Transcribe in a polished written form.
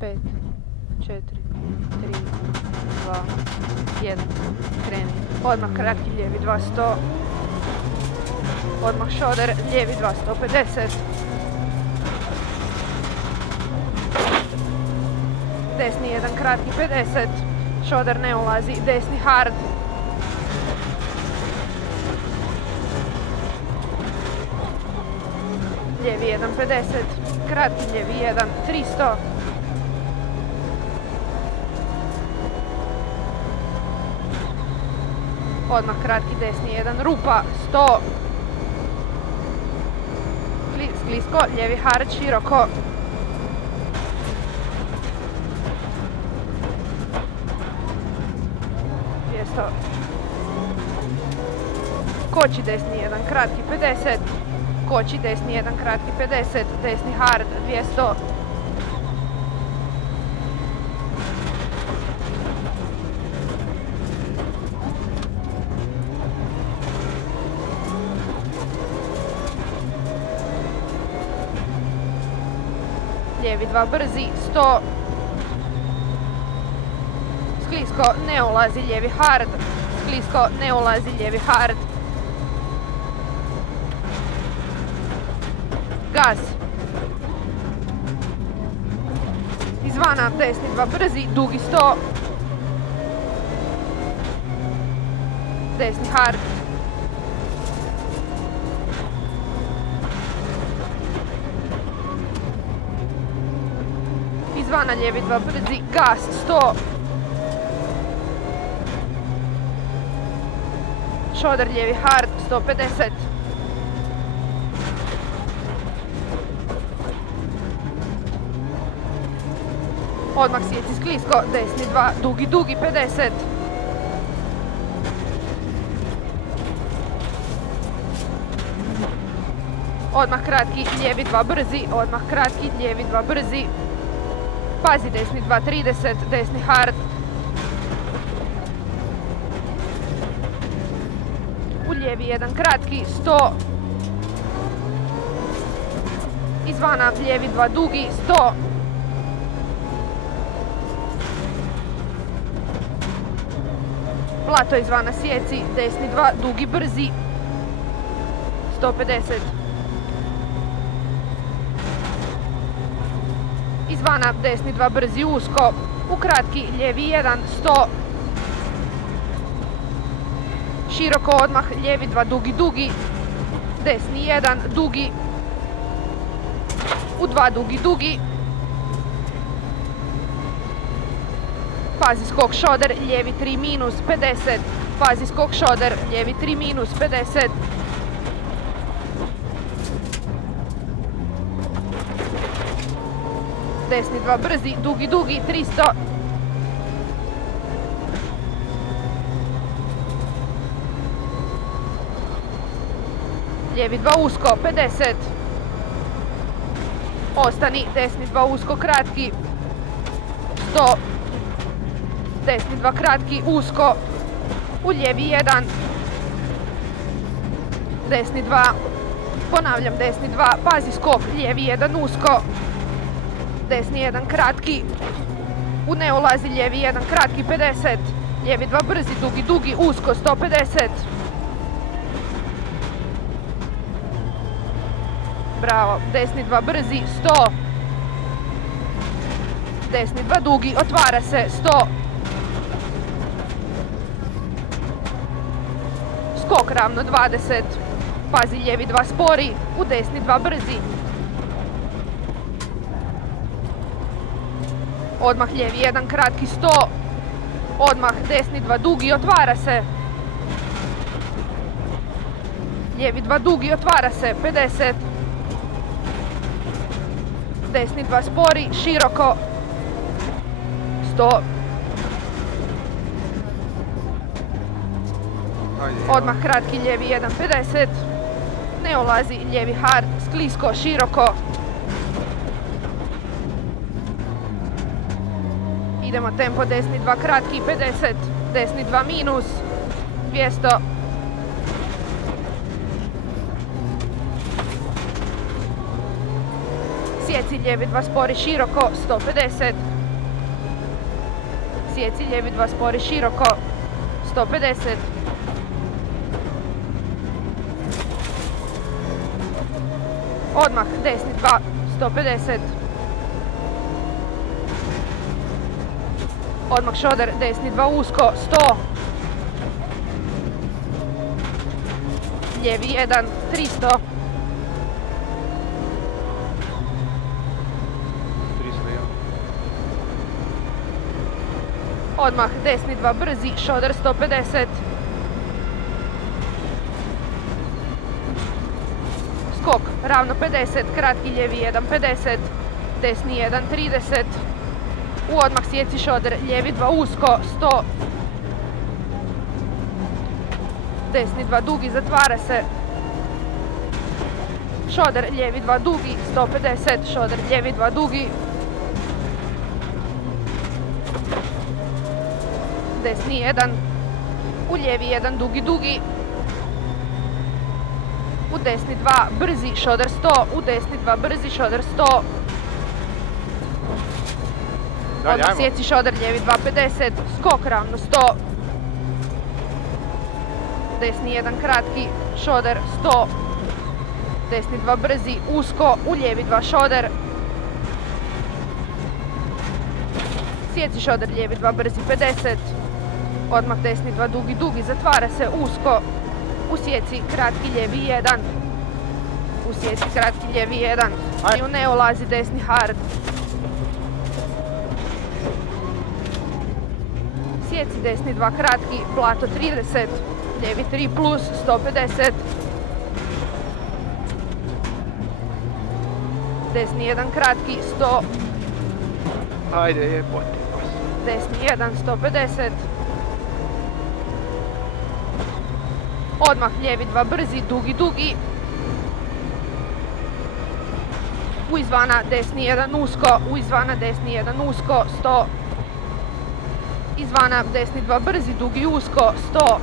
Pet, 4, 3, 2, 1, kreni. Odmah kratki lijevi 200. Odmah šoder, lijevi 250. Desni jedan kratki 50. Šoder ne ulazi, desni hard. Lijevi 1,50. Kratki lijevi 1, 300. Odmah kratki desni 1, rupa, 100. Sklisko, lijevi hard, široko. Koči desni 1, kratki 50. Koči desni 1, kratki 50. Desni hard, 200. Lijevi 2 brzi, 100. Sklisko, ne ulazi lijevi hard. Sklisko, ne ulazi lijevi hard. Gas. Izvana, desni 2 brzi, dugi 100. Desni hard. Izvana, lijevi 2 brzi, gas 100. Šoder lijevi hard, 150. Odmah sjeci sklisko, desni 2, dugi, dugi, 50. Odmah kratki, lijevi 2 brzi, odmah kratki, lijevi 2 brzi. Pazi, desni 2, 30, desni hard. U lijevi 1 kratki, 100. Izvana, lijevi 2 dugi, 100. Plato izvana sjeci, desni 2, dugi, brzi, 150. Izvana, desni 2 brzi, usko, u kratki, lijevi 1, 100. Široko odmah, lijevi 2 dugi, dugi, desni 1, dugi, u 2 dugi, dugi. Pazi skok šoder, lijevi 3 minus, 50. Pazi skok šoder, lijevi 3 minus, 50. Desni 2 brzi, dugi, dugi, 300. Lijevi 2 usko, 50. Ostani, desni 2 usko, kratki, 100. Desni 2 kratki, usko, u lijevi 1. Desni 2, ponavljam, desni 2, pazi skok, lijevi 1 usko. Desni 1 kratki, u ne ulazi lijevi 1 kratki, 50. Lijevi 2 brzi, dugi, dugi, usko, 150. Bravo, desni 2 brzi, 100. Desni 2 dugi, otvara se, 100. Skok ravno 20. Pazi, lijevi 2 spori, u desni 2 brzi. Odmah lijevi 1 kratki, 100. Odmah desni 2 dugi, otvara se. Lijevi 2 dugi, otvara se, 50. Desni 2 spori, široko, 100. Odmah kratki, lijevi 1, 50. Ne ulazi, lijevi hard, sklisko, široko. Idemo tempo, desni 2 kratki, 50. Desni 2 minus, 200. Sjeci lijevi 2 spori široko, 150. Sjeci lijevi 2 spori široko, 150. Odmah desni 2, 150. Odmah šoder, desni 2 usko, 100. Lijevi 1, 300. Odmah desni 2 brzi, šoder 150. Skok, ravno 50, kratki lijevi 1, 50. Desni 1, 30. U odmah sjeci šoder, lijevi 2 usko, 100. Desni 2 dugi, zatvara se. Šoder, lijevi 2 dugi, 150. Šoder, lijevi 2 dugi. Desni 1. U lijevi 1 dugi, dugi. U desni 2 brzi, šoder 100. U desni 2 brzi, šoder 100. Odmah sjeci šoder, lijevi 2, 50. Skok ravno 100. Desni 1 kratki, šoder 100. Desni 2 brzi, usko. U lijevi 2 šoder. Sjeci šoder, lijevi 2 brzi, 50. Odmah desni 2 dugi, dugi, zatvara se, usko. U sjeci kratki lijevi 1. U sjeci kratki lijevi 1. I u ne ulazi desni hard. Sjeci desni 2 kratki, plato 30. Lijevi 3 plus, 150. Desni 1 kratki, 100. Ajde, jebote. Desni 1, 150. Odmah lijevi 2 brzi, dugi, dugi. U izvana desni 1 usko, u izvana desni 1 usko, 100. Izvana desni 2 brzi, dugi, usko, 100.